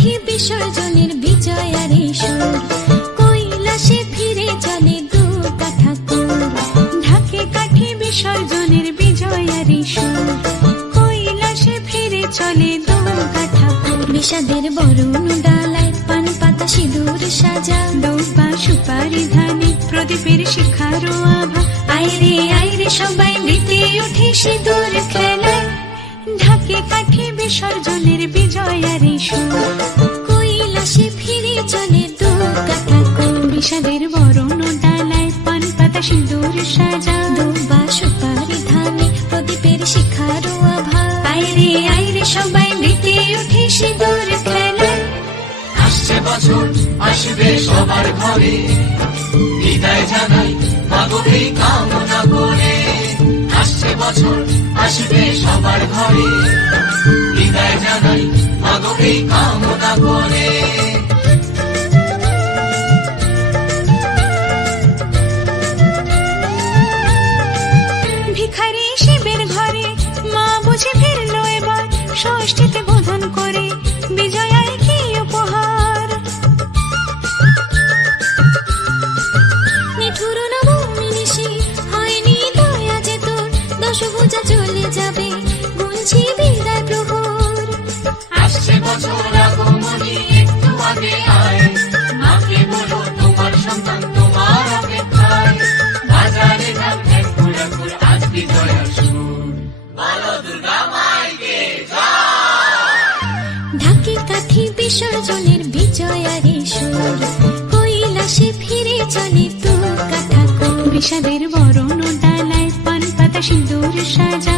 কাঠি বিসর্জনের বিজয়ারে সুর, কৈলাসে ফিরে চলে দু ঠাকুর। ঢাকে কাঠি বিসর্জনের বিজয়ারে সুর, কৈলাসে ফিরে চলে দু ঠাকুর। বিষাদের বরণ ডালায় পান পাতা সিঁদুর সাজা, দৌপা সুপারি ধানে প্রদীপের শিখারো আভা। আইরে সবাই মেতে উঠে সিঁদুর খেলায়, ঢাকে কাঠি বিসর্জনের বিজয়ারে সুর, কৈলাসে ফিরে চলে দু ঠাকুর। বিষাদের বরণ ডালায় পান পাতা সিঁদুর সাজা, দৌপা সুপারি ধানে প্রদীপের শিখারো আভা। আইরে সবাই মেতে উঠে সিঁদুর খেলায়। আসছে বছর আসবে সবার ঘরে, বিদায় জানাই মাগোকে কামনা করে। আসছে বছর আসবে সবার ঘরে, বিদায় জানাই মাগোকে কামনা করে। ভিখারি শিবের ঘরে মা বুঝে ফিরলো এবার, ষষ্ঠীতে বোধন করে বিজয়ায় কি উপহার। নিঠুর নবমী নিশি হয়নি দয়া যে তোর, দশভুজা চলে যাবে গুনছি বিদায় প্রহর। আসছে বছর আগমনী একটু আগে আয়, মাকে বলো তোমার সন্তান তোমার অপেক্ষায়। বাজারে ধান ঠেকুর আজ বিজয়ার সুর, বলো দুর্গা মাইকে ঢাকে কাঠি বিসর্জনের বিজয়ারে সুর, কৈলাসে ফিরে চলে দু ঠাকুর। বিষাদের বরণ ডালায় পান পাতা সিঁদুর সাজা,